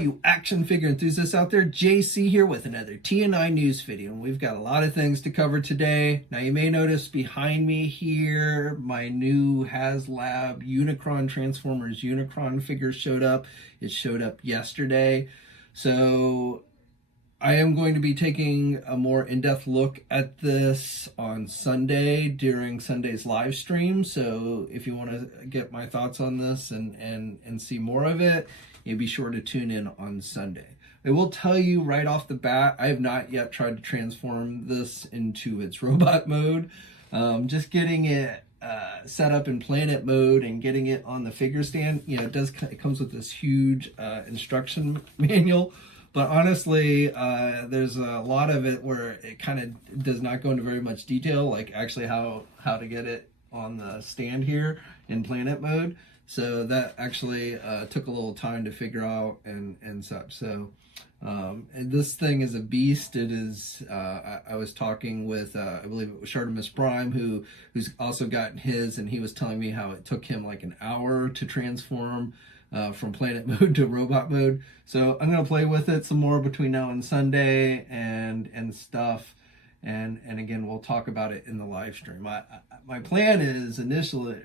you action figure enthusiasts out there, JC here with another TNI news video, and we've got a lot of things to cover today. Now you may notice behind me here, my new Haslab Unicron Transformers Unicron figure showed up. It showed up yesterday. So I am going to be taking a more in-depth look at this on Sunday during Sunday's live stream. So if you want to get my thoughts on this and see more of it, you be sure to tune in on Sunday. I will tell you right off the bat, I have not yet tried to transform this into its robot mode. Just getting it set up in planet mode and getting it on the figure stand, it comes with this huge instruction manual. But honestly, there's a lot of it where it kind of does not go into very much detail, like actually how to get it on the stand here in planet mode. So that actually took a little time to figure out and such. So and this thing is a beast. It is. I was talking with I believe it was Shartimus Prime, who's also gotten his, and he was telling me how it took him like an hour to transform from planet mode to robot mode. So I'm gonna play with it some more between now and Sunday and stuff. And again, we'll talk about it in the live stream. My plan is initially,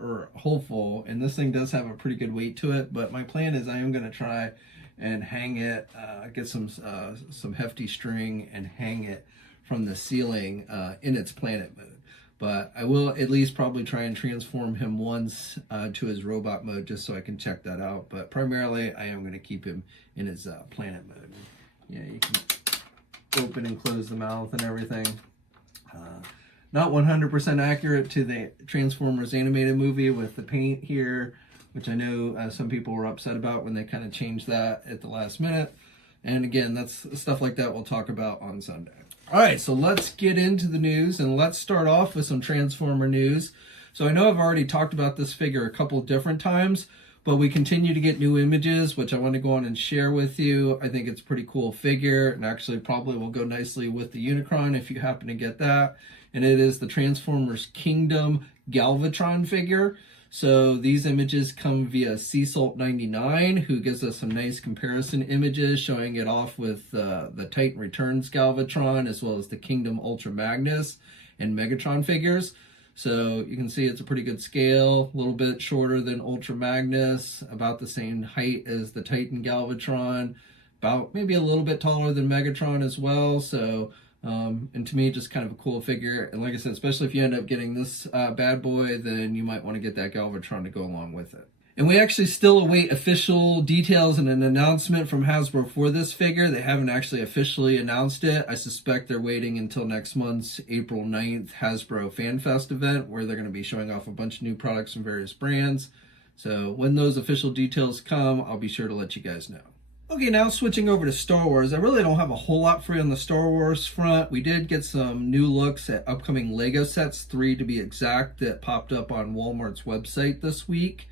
or hopeful, and this thing does have a pretty good weight to it, but my plan is I am going to try and hang it, get some hefty string and hang it from the ceiling in its planet mode. But I will at least probably try and transform him once to his robot mode just so I can check that out. But primarily, I am going to keep him in his planet mode. Yeah, you can open and close the mouth and everything. Not 100% accurate to the Transformers animated movie with the paint here, which I know some people were upset about when they kind of changed that at the last minute. And again, that's stuff like that we'll talk about on Sunday. All right, so let's get into the news, and let's start off with some Transformer news. So I know I've already talked about this figure a couple different times, but we continue to get new images, which I want to go on and share with you. I think it's a pretty cool figure, and actually probably will go nicely with the Unicron if you happen to get that. And it is the Transformers Kingdom Galvatron figure. So these images come via SeaSalt99, who gives us some nice comparison images showing it off with the Titan Returns Galvatron, as well as the Kingdom Ultra Magnus and Megatron figures. So you can see it's a pretty good scale, a little bit shorter than Ultra Magnus, about the same height as the Titan Galvatron, about maybe a little bit taller than Megatron as well. So, and to me, just kind of a cool figure. And like I said, especially if you end up getting this bad boy, then you might want to get that Galvatron to go along with it. And we actually still await official details and an announcement from Hasbro for this figure. They haven't actually officially announced it. I suspect they're waiting until next month's April 9th Hasbro Fan Fest event, where they're going to be showing off a bunch of new products from various brands. So when those official details come, I'll be sure to let you guys know. Okay, now switching over to Star Wars. I really don't have a whole lot for you on the Star Wars front. We did get some new looks at upcoming Lego sets, 3 to be exact, that popped up on Walmart's website this week.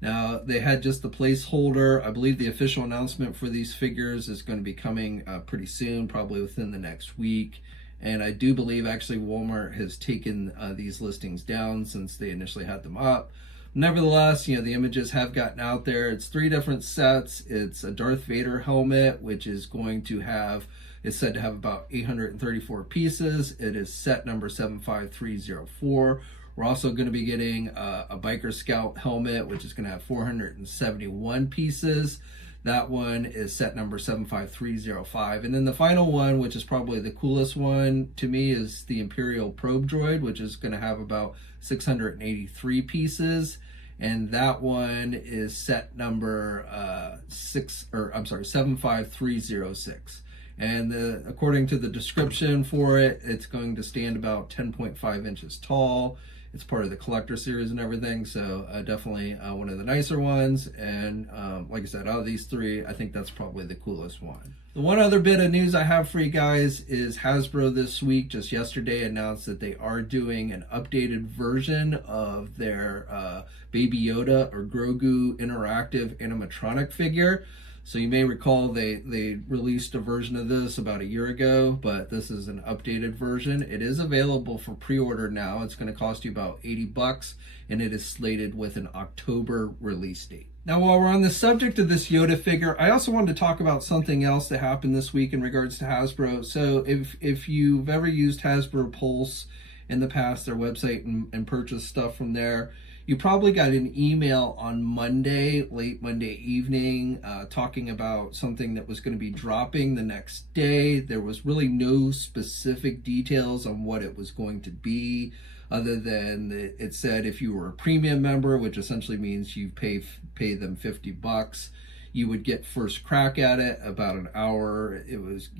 Now, they had just the placeholder. I believe the official announcement for these figures is going to be coming pretty soon, probably within the next week. And I do believe actually Walmart has taken these listings down since they initially had them up. Nevertheless, the images have gotten out there. It's 3 different sets. It's a Darth Vader helmet, which is going to have, it's said to have about 834 pieces. It is set number 75304. We're also going to be getting a Biker Scout helmet, which is going to have 471 pieces. That one is set number 75305. And then the final one, which is probably the coolest one to me, is the Imperial Probe Droid, which is going to have about 683 pieces. And that one is set number 75306. And according to the description for it, it's going to stand about 10.5 inches tall. It's part of the collector series and everything, so definitely one of the nicer ones. And like I said, out of these 3, I think that's probably the coolest one. The one other bit of news I have for you guys is Hasbro this week, just yesterday, announced that they are doing an updated version of their Baby Yoda or Grogu interactive animatronic figure. So you may recall they released a version of this about a year ago, but this is an updated version. It is available for pre-order now. It's going to cost you about $80, and it is slated with an October release date. Now, while we're on the subject of this Yoda figure, I also wanted to talk about something else that happened this week in regards to Hasbro. So if you've ever used Hasbro Pulse in the past, their website, and purchased stuff from there, you probably got an email on Monday, late Monday evening, talking about something that was going to be dropping the next day. There was really no specific details on what it was going to be, other than it said if you were a premium member, which essentially means you pay them $50, you would get first crack at it about an hour. It was,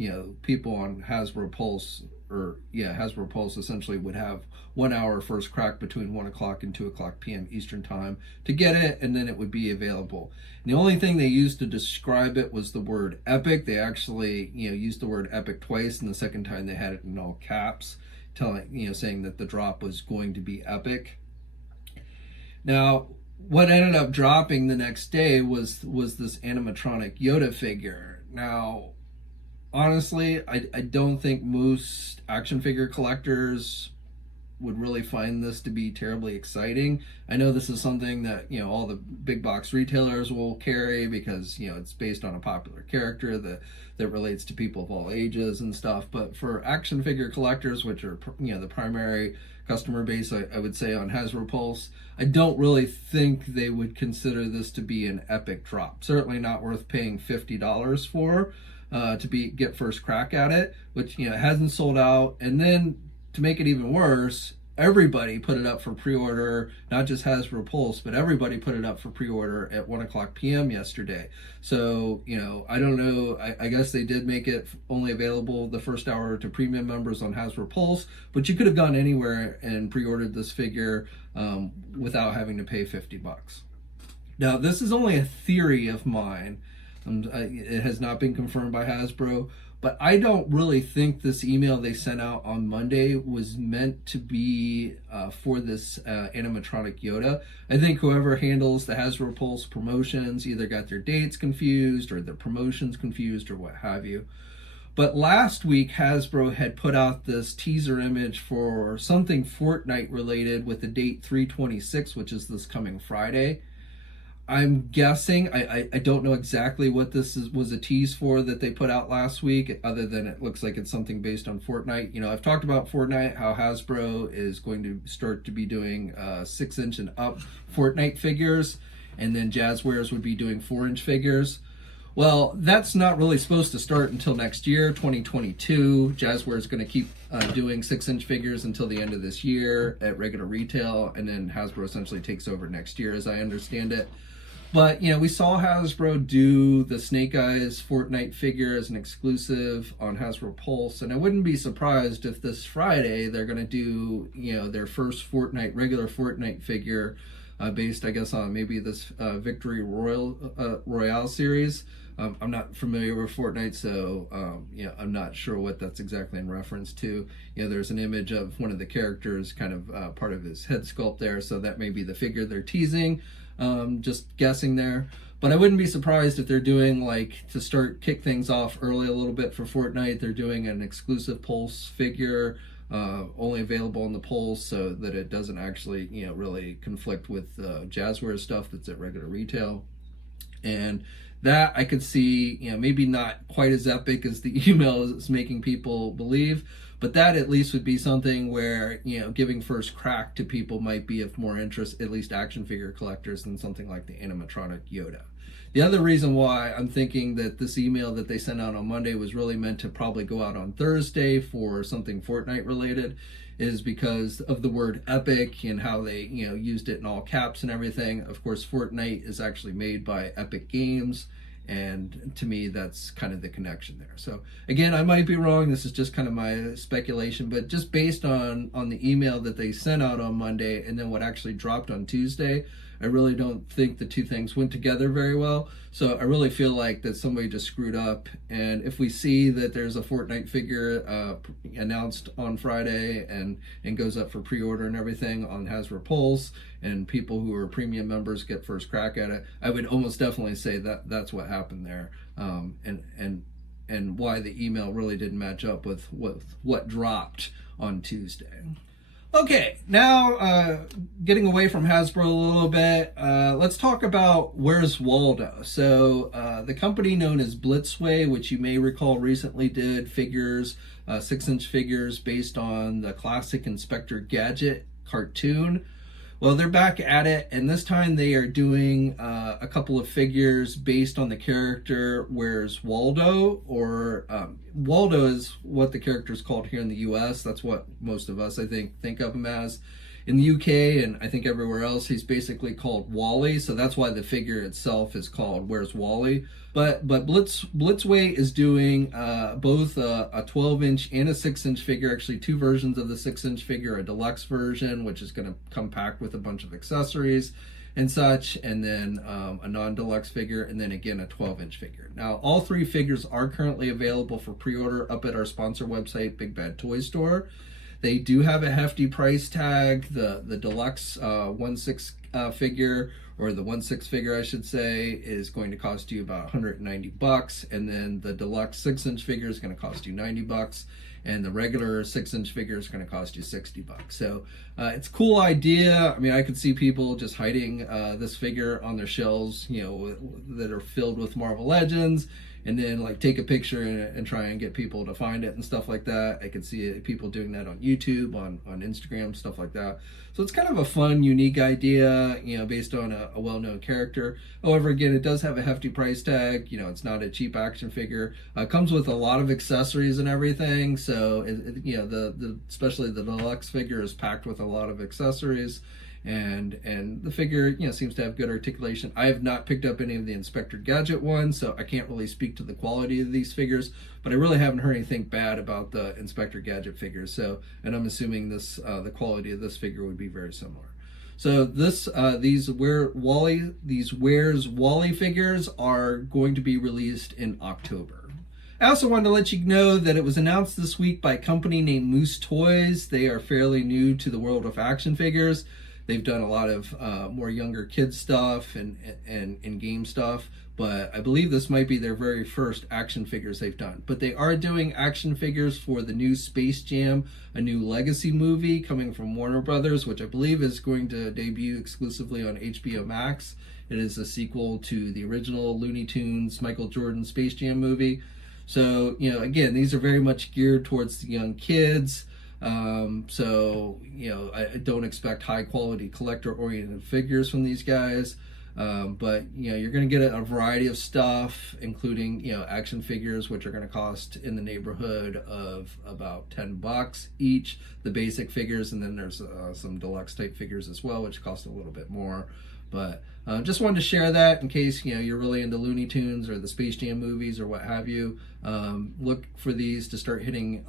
people on Hasbro Pulse, Hasbro Pulse essentially would have 1 hour first crack between 1 o'clock and 2 o'clock p.m. Eastern time to get it, and then it would be available. And the only thing they used to describe it was the word epic. They actually, used the word epic twice, and the second time they had it in all caps, saying that the drop was going to be epic. Now, what ended up dropping the next day was this animatronic Yoda figure. Now, honestly, I don't think most action figure collectors would really find this to be terribly exciting. I know this is something that, all the big box retailers will carry because, it's based on a popular character that relates to people of all ages and stuff. But for action figure collectors, which are, the primary customer base, I would say, on Hasbro Pulse, I don't really think they would consider this to be an epic drop. Certainly not worth paying $50 for to get first crack at it, which, hasn't sold out. And then to make it even worse, everybody put it up for pre-order, not just Hasbro Pulse, but everybody put it up for pre-order at 1 o'clock p.m. yesterday. So, I don't know, I guess they did make it only available the first hour to premium members on Hasbro Pulse, but you could have gone anywhere and pre-ordered this figure without having to pay $50. Now, this is only a theory of mine. It has not been confirmed by Hasbro, but I don't really think this email they sent out on Monday was meant to be for this animatronic Yoda. I think whoever handles the Hasbro Pulse promotions either got their dates confused or their promotions confused or what have you. But last week, Hasbro had put out this teaser image for something Fortnite related with the date 3/26, which is this coming Friday. I'm guessing, I don't know exactly what this was a tease for that they put out last week, other than it looks like it's something based on Fortnite. I've talked about Fortnite, how Hasbro is going to start to be doing 6-inch and up Fortnite figures, and then Jazzwares would be doing 4-inch figures. Well, that's not really supposed to start until next year, 2022. Jazzwares is going to keep doing 6-inch figures until the end of this year at regular retail, and then Hasbro essentially takes over next year, as I understand it. But, we saw Hasbro do the Snake Eyes Fortnite figure as an exclusive on Hasbro Pulse, and I wouldn't be surprised if this Friday they're going to do, their first regular Fortnite figure based, I guess, on maybe this Victory Royale series. I'm not familiar with Fortnite, so I'm not sure what that's exactly in reference to. There's an image of one of the characters, kind of part of his head sculpt there, so that may be the figure they're teasing. Just guessing there. But I wouldn't be surprised if they're doing, to kick things off early a little bit for Fortnite, they're doing an exclusive Pulse figure, only available on the Pulse, so that it doesn't actually, really conflict with Jazzwares stuff that's at regular retail. And that I could see, maybe not quite as epic as the email is making people believe, but that at least would be something where, giving first crack to people might be of more interest, at least action figure collectors, than something like the animatronic Yoda. The other reason why I'm thinking that this email that they sent out on Monday was really meant to probably go out on Thursday for something Fortnite related is because of the word epic and how they, used it in all caps and everything. Of course, Fortnite is actually made by Epic Games, and to me, that's kind of the connection there. So again, I might be wrong. This is just kind of my speculation, but just based on the email that they sent out on Monday and then what actually dropped on Tuesday, I really don't think the two things went together very well. So I really feel like that somebody just screwed up. And if we see that there's a Fortnite figure announced on Friday and goes up for pre-order and everything on Hasbro Pulse, and people who are premium members get first crack at it, I would almost definitely say that that's what happened there. And why the email really didn't match up with what dropped on Tuesday. Okay, now getting away from Hasbro a little bit, let's talk about Where's Waldo. So the company known as Blitzway, which you may recall recently did figures, 6-inch figures based on the classic Inspector Gadget cartoon. Well, they're back at it, and this time they are doing a couple of figures based on the character Where's Waldo, or Waldo is what the character is called here in the US. That's what most of us, I think of him as. In the UK and I think everywhere else, he's basically called Wally, so that's why the figure itself is called Where's Wally. But Blitzway is doing both a 12-inch and a 6-inch figure, actually two versions of the 6-inch figure, a deluxe version, which is going to come packed with a bunch of accessories and such, and then a non-deluxe figure, and then again a 12-inch figure. Now, all three figures are currently available for pre-order up at our sponsor website, Big Bad Toy Store. They do have a hefty price tag. The deluxe 1/6 figure, or the 1/6 figure I should say, is going to cost you about $190, and then the deluxe 6-inch figure is going to cost you $90, and the regular 6-inch figure is going to cost you $60. So it's a cool idea. I mean, I could see people just hiding this figure on their shelves, you know, that are filled with Marvel Legends, and then like take a picture and try and get people to find it and stuff like that. I could see people doing that on YouTube, on Instagram, stuff like that. So it's kind of a fun, unique idea, you know, based on a well-known character. However, again, it does have a hefty price tag. You know, it's not a cheap action figure. It comes with a lot of accessories and everything. So, you know, especially the deluxe figure is packed with a lot of accessories. And the figure, you know, seems to have good articulation. I have not picked up any of the Inspector Gadget ones, so I can't really speak to the quality of these figures, but I really haven't heard anything bad about the Inspector Gadget figures. So, and I'm assuming this the quality of this figure would be very similar. So these Where's Wally figures are going to be released in October. I also wanted to let you know that it was announced this week by a company named Moose Toys. They are fairly new to the world of action figures. They've done a lot of more younger kids stuff and game stuff, but I believe this might be their very first action figures they've done. But they are doing action figures for the new Space Jam, a new Legacy movie coming from Warner Brothers, which I believe is going to debut exclusively on HBO Max. It is a sequel to the original Looney Tunes Michael Jordan Space Jam movie. So, you know, again, these are very much geared towards the young kids. So, you know, I don't expect high quality collector oriented figures from these guys. But, you know, you're going to get a variety of stuff, including, you know, action figures, which are going to cost in the neighborhood of about $10 each, the basic figures. And then there's some deluxe type figures as well, which cost a little bit more. But just wanted to share that in case, you know, you're really into Looney Tunes or the Space Jam movies or what have you. Look for these to start hitting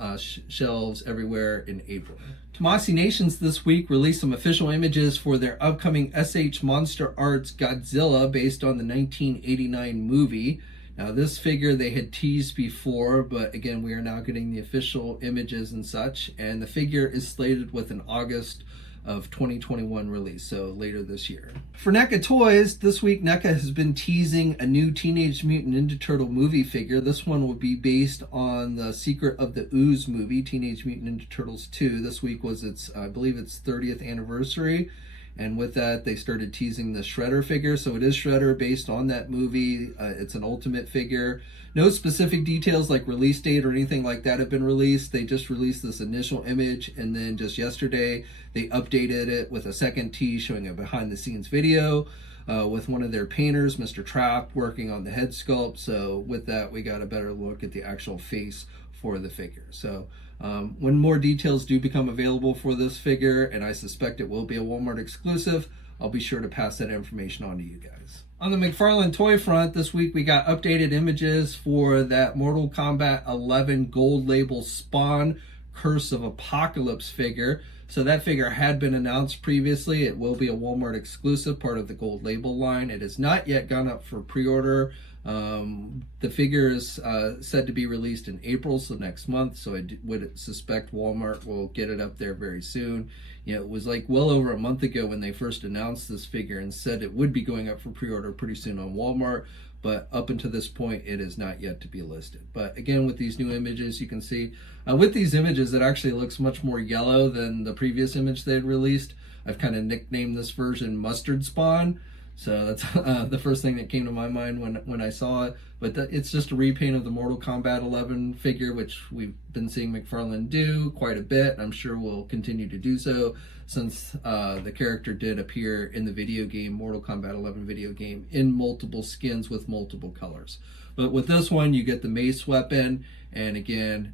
shelves everywhere in April. Tomasi Nations this week released some official images for their upcoming SH Monsterarts Godzilla based on the 1989 movie. Now, this figure they had teased before, but again, we are now getting the official images and such. And the figure is slated with an August of 2021 release, so later this year. For NECA Toys, this week NECA has been teasing a new Teenage Mutant Ninja Turtle movie figure. This one will be based on the Secret of the Ooze movie, Teenage Mutant Ninja Turtles 2. This week was its, I believe its 30th anniversary, and with that they started teasing the Shredder figure. So it is Shredder based on that movie. It's an Ultimate figure. No specific details like release date or anything like that have been released. They just released this initial image, and then just yesterday they updated it with a second tease showing a behind the scenes video with one of their painters, Mr. Trap, working on the head sculpt. So with that, we got a better look at the actual face for the figure. So when more details do become available for this figure, and I suspect it will be a Walmart exclusive, I'll be sure to pass that information on to you guys. On the McFarlane toy front, this week we got updated images for that Mortal Kombat 11 gold label Spawn Curse of Apocalypse figure. So that figure had been announced previously. It will be a Walmart exclusive, part of the Gold Label line. It has not yet gone up for pre-order. The figure is said to be released in April, so next month. So I would suspect Walmart will get it up there very soon. You know, it was like well over a month ago when they first announced this figure and said it would be going up for pre-order pretty soon on Walmart. But up until this point, it is not yet to be listed. But again, with these new images, you can see with these images, it actually looks much more yellow than the previous image they had released. I've kind of nicknamed this version Mustard Spawn. So that's the first thing that came to my mind when I saw it. But it's just a repaint of the Mortal Kombat 11 figure, which we've been seeing McFarlane do quite a bit. I'm sure we'll continue to do so since the character did appear in the video game, Mortal Kombat 11 video game, in multiple skins with multiple colors. But with this one, you get the mace weapon, and again,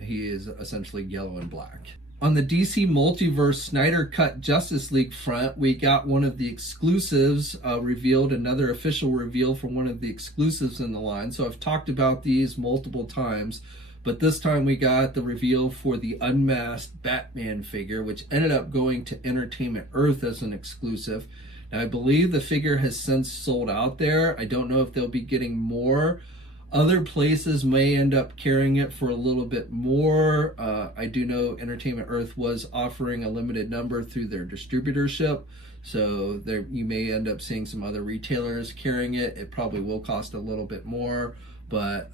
he is essentially yellow and black. On the DC Multiverse Snyder Cut Justice League front, we got one of the exclusives revealed, another official reveal from one of the exclusives in the line. So I've talked about these multiple times, but this time we got the reveal for the Unmasked Batman figure, which ended up going to Entertainment Earth as an exclusive. Now, I believe the figure has since sold out there. I don't know if they'll be getting more. Other places may end up carrying it for a little bit more. I do know Entertainment Earth was offering a limited number through their distributorship, so there you may end up seeing some other retailers carrying it. It probably will cost a little bit more, but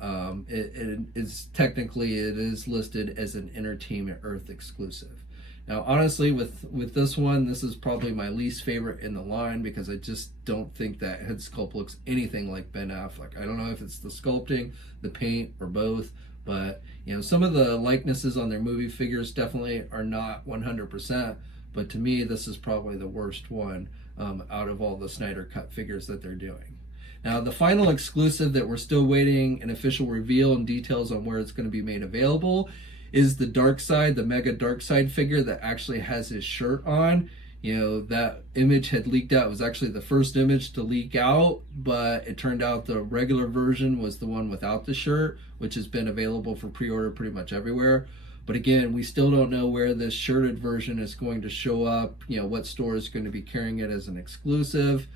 it is listed as an Entertainment Earth exclusive. Now, honestly, with this one, this is probably my least favorite in the line because I just don't think that head sculpt looks anything like Ben Affleck. I don't know if it's the sculpting, the paint, or both, but you know, some of the likenesses on their movie figures definitely are not 100%, but to me, this is probably the worst one out of all the Snyder Cut figures that they're doing. Now, the final exclusive that we're still waiting an official reveal and details on where it's going to be made available is the Darkseid, the Mega Darkseid figure that actually has his shirt on. You know, that image had leaked out. It was actually the first image to leak out, but it turned out the regular version was the one without the shirt, which has been available for pre-order pretty much everywhere. But again, we still don't know where this shirted version is going to show up, you know, what store is going to be carrying it as an exclusive.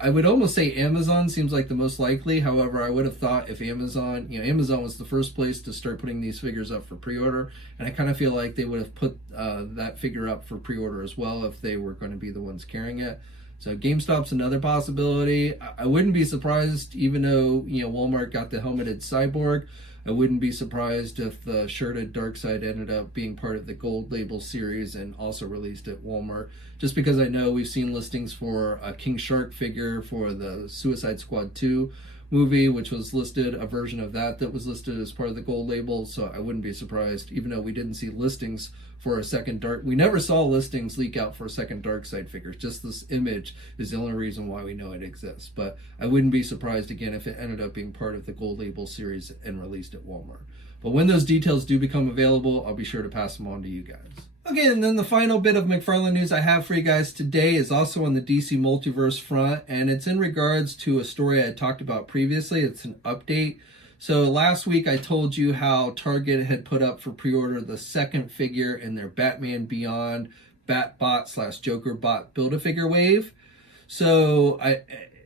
I would almost say Amazon seems like the most likely. However, I would have thought if Amazon was the first place to start putting these figures up for pre-order, and I kind of feel like they would have put that figure up for pre-order as well if they were going to be the ones carrying it. So GameStop's another possibility. I wouldn't be surprised, even though Walmart got the helmeted Cyborg, I wouldn't be surprised if the shirted Darkseid ended up being part of the Gold Label series and also released at Walmart. Just because I know we've seen listings for a King Shark figure for the Suicide Squad 2 movie, which was listed, a version of that was listed as part of the Gold Label. So I wouldn't be surprised, even though we didn't see listings for a second we never saw listings leak out for a second Darkseid figure. Just this image is the only reason why we know it exists. But I wouldn't be surprised again if it ended up being part of the Gold Label series and released at Walmart. But when those details do become available, I'll be sure to pass them on to you guys. Okay, and then the final bit of McFarlane news I have for you guys today is also on the DC Multiverse front, and it's in regards to a story I had talked about previously. It's an update. So last week I told you how Target had put up for pre-order the second figure in their Batman Beyond Batbot/JokerBot Build-A-Figure wave. So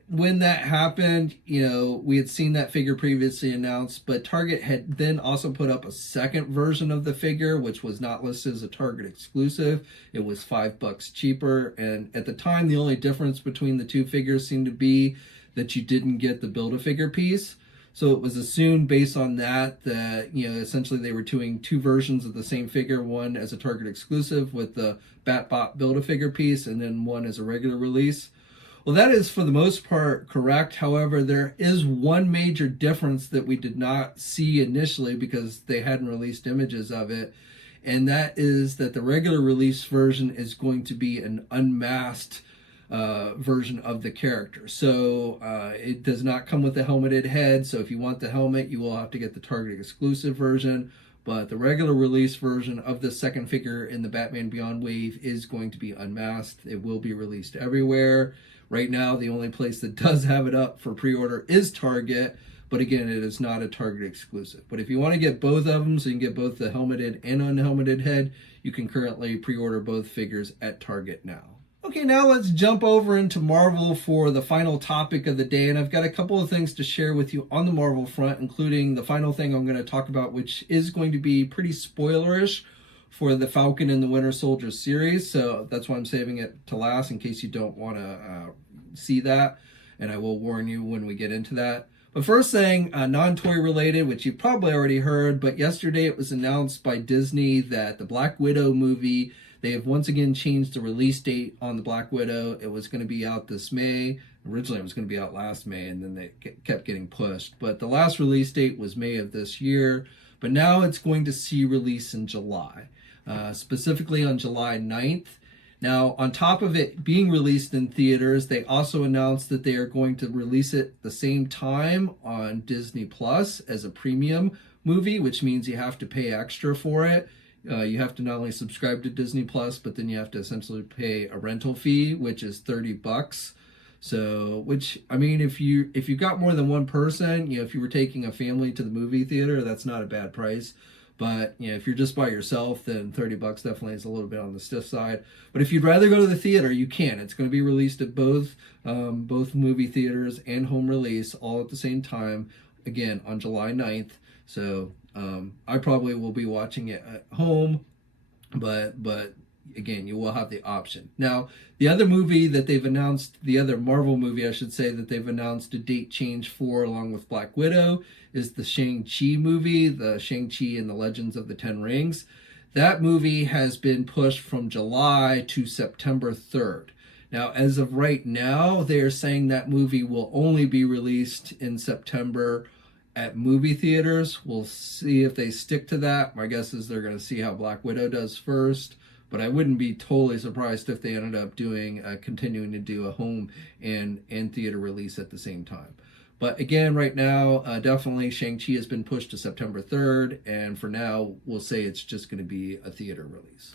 when that happened, we had seen that figure previously announced, but Target had then also put up a second version of the figure, which was not listed as a Target exclusive. It was $5 cheaper, and at the time, the only difference between the two figures seemed to be that you didn't get the Build-A-Figure piece. So it was assumed based on that essentially they were doing two versions of the same figure, one as a Target exclusive with the Batbot Build-A-Figure piece, and then one as a regular release. Well, that is for the most part correct. However, there is one major difference that we did not see initially because they hadn't released images of it, and that is that the regular release version is going to be an unmasked version of the character. So it does not come with a helmeted head, so if you want the helmet, you will have to get the Target exclusive version. But the regular release version of the second figure in the Batman Beyond wave is going to be unmasked. It will be released everywhere. Right now, the only place that does have it up for pre-order is Target, but again, it is not a Target exclusive. But if you want to get both of them, so you can get both the helmeted and unhelmeted head, you can currently pre-order both figures at Target now. Okay, now let's jump over into Marvel for the final topic of the day, and I've got a couple of things to share with you on the Marvel front, including the final thing I'm going to talk about, which is going to be pretty spoilerish for the Falcon and the Winter Soldier series, so that's why I'm saving it to last in case you don't want to see that, and I will warn you when we get into that. But first thing, non-toy related, which you probably already heard, but yesterday it was announced by Disney that the Black Widow movie, they have once again changed the release date on the Black Widow. It was going to be out this May. Originally it was going to be out last May, and then they kept getting pushed. But the last release date was May of this year, but now it's going to see release in July, specifically on July 9th. Now, on top of it being released in theaters, they also announced that they are going to release it the same time on Disney Plus as a premium movie, which means you have to pay extra for it. You have to not only subscribe to Disney Plus, but then you have to essentially pay a rental fee, which is $30. So, which, I mean, if you got more than one person, you know, if you were taking a family to the movie theater, that's not a bad price. But, you know, if you're just by yourself, then $30 definitely is a little bit on the stiff side. But if you'd rather go to the theater, you can. It's going to be released at both movie theaters and home release all at the same time, again, on July 9th. So I probably will be watching it at home, but again, you will have the option. Now, the other movie that they've announced, the other Marvel movie, I should say, that they've announced a date change for, along with Black Widow, is the Shang-Chi movie, the Shang-Chi and the Legends of the Ten Rings. That movie has been pushed from July to September 3rd. Now, as of right now, they are saying that movie will only be released in September at movie theaters. We'll see if they stick to that. My guess is they're going to see how Black Widow does first. But I wouldn't be totally surprised if they ended up continuing to do a home and theater release at the same time. But again, right now, definitely Shang-Chi has been pushed to September 3rd. And for now, we'll say it's just going to be a theater release.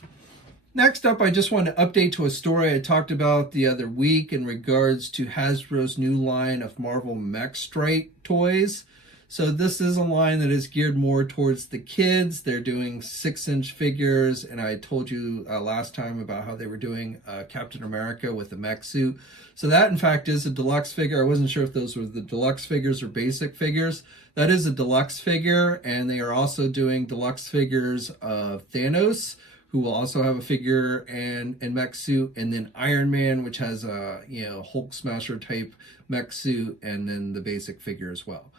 Next up, I just want to update to a story I talked about the other week in regards to Hasbro's new line of Marvel Mech Strike toys. So this is a line that is geared more towards the kids. They're doing 6-inch figures, and I told you last time about how they were doing Captain America with the mech suit. So that, in fact, is a deluxe figure. I wasn't sure if those were the deluxe figures or basic figures. That is a deluxe figure, and they are also doing deluxe figures of Thanos, who will also have a figure and mech suit, and then Iron Man, which has a Hulk Smasher type mech suit, and then the basic figure as well.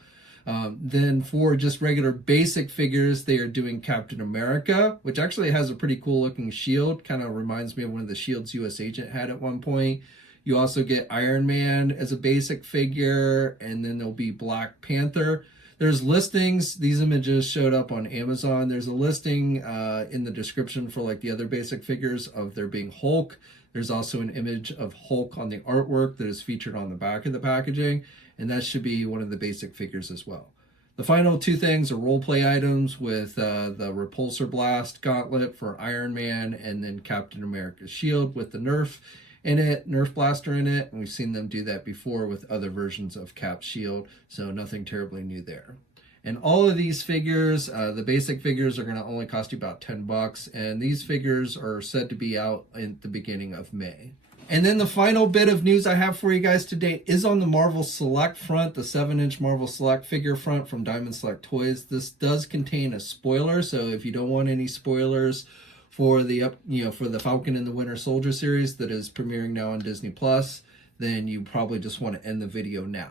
Then for just regular basic figures, they are doing Captain America, which actually has a pretty cool looking shield. Kind of reminds me of one of the shields US Agent had at one point. You also get Iron Man as a basic figure, and then there'll be Black Panther. There's listings. These images showed up on Amazon. There's a listing in the description for like the other basic figures of there being Hulk. There's also an image of Hulk on the artwork that is featured on the back of the packaging, and that should be one of the basic figures as well. The final two things are role-play items with the Repulsor Blast Gauntlet for Iron Man, and then Captain America's shield with the Nerf blaster in it, and we've seen them do that before with other versions of Cap's shield, so nothing terribly new there. And all of these figures, the basic figures, are going to only cost you about $10, and these figures are said to be out in the beginning of May. And then the final bit of news I have for you guys today is on the Marvel Select front, the 7-inch Marvel Select figure front from Diamond Select Toys. This does contain a spoiler, so if you don't want any spoilers for the for the Falcon and the Winter Soldier series that is premiering now on Disney Plus, then you probably just want to end the video now.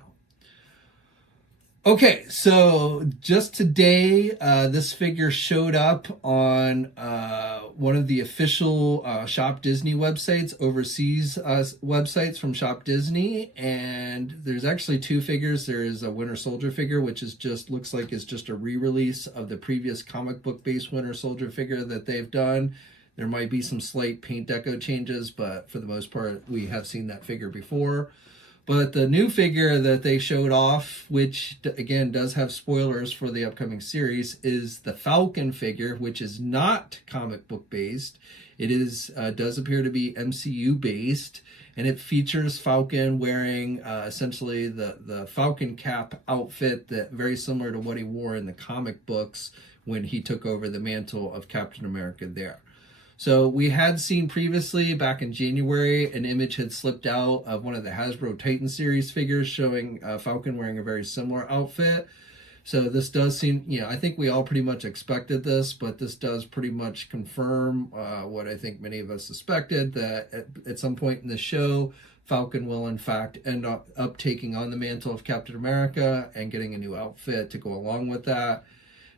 Okay, so just today, this figure showed up on one of the official Shop Disney websites, overseas websites from Shop Disney, and there's actually two figures. There is a Winter Soldier figure, which is looks like it's just a re-release of the previous comic book-based Winter Soldier figure that they've done. There might be some slight paint deco changes, but for the most part, we have seen that figure before. But the new figure that they showed off, which again does have spoilers for the upcoming series, is the Falcon figure, which is not comic book based. It is does appear to be MCU based, and it features Falcon wearing essentially the Falcon cap outfit, that very similar to what he wore in the comic books when he took over the mantle of Captain America there. So we had seen previously back in January, an image had slipped out of one of the Hasbro Titan series figures showing Falcon wearing a very similar outfit. So this does seem, I think we all pretty much expected this, but this does pretty much confirm what I think many of us suspected, that at some point in the show, Falcon will in fact end up taking on the mantle of Captain America and getting a new outfit to go along with that.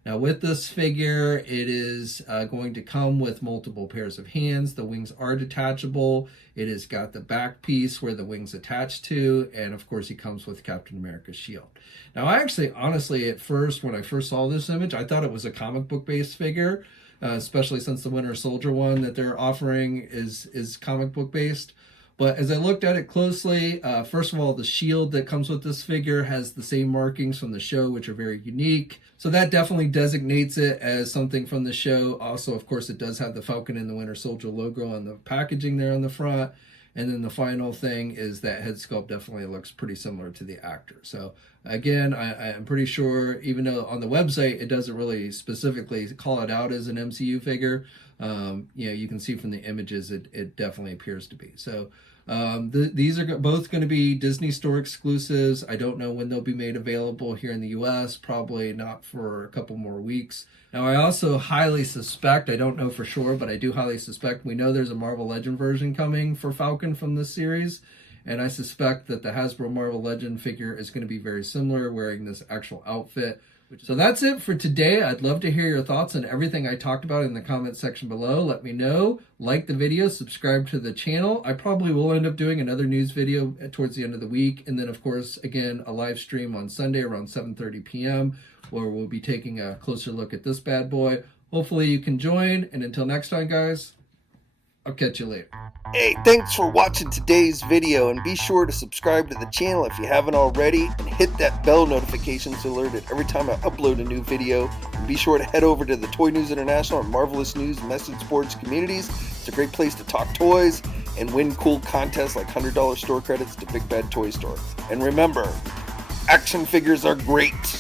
Now with this figure, it is going to come with multiple pairs of hands. The wings are detachable. It has got the back piece where the wings attach to, and of course he comes with Captain America's shield. Now I actually, honestly, at first, when I first saw this image, I thought it was a comic book based figure, especially since the Winter Soldier one that they're offering is comic book based. But as I looked at it closely, first of all, the shield that comes with this figure has the same markings from the show, which are very unique. So that definitely designates it as something from the show. Also, of course, it does have the Falcon and the Winter Soldier logo on the packaging there on the front. And then the final thing is that head sculpt definitely looks pretty similar to the actor. So again, I'm pretty sure, even though on the website it doesn't really specifically call it out as an MCU figure, you can see from the images it definitely appears to be. So these are both going to be Disney Store exclusives. I don't know when they'll be made available here in the US, probably not for a couple more weeks. Now, I also highly suspect, I don't know for sure, but I do highly suspect, we know there's a Marvel Legend version coming for Falcon from this series, and I suspect that the Hasbro Marvel Legend figure is going to be very similar, wearing this actual outfit. So that's it for today. I'd love to hear your thoughts on everything I talked about in the comment section below. Let me know. Like the video, subscribe to the channel. I probably will end up doing another news video towards the end of the week. And then, of course, again, a live stream on Sunday around 7:30 p.m. where we'll be taking a closer look at this bad boy. Hopefully you can join. And until next time, guys, I'll catch you later. Hey, thanks for watching today's video, and be sure to subscribe to the channel if you haven't already, and hit that bell notification so alerted every time I upload a new video. And be sure to head over to the Toy News International and Marvelous News Message Boards communities. It's a great place to talk toys and win cool contests like $100 store credits to Big Bad Toy Store. And remember, action figures are great.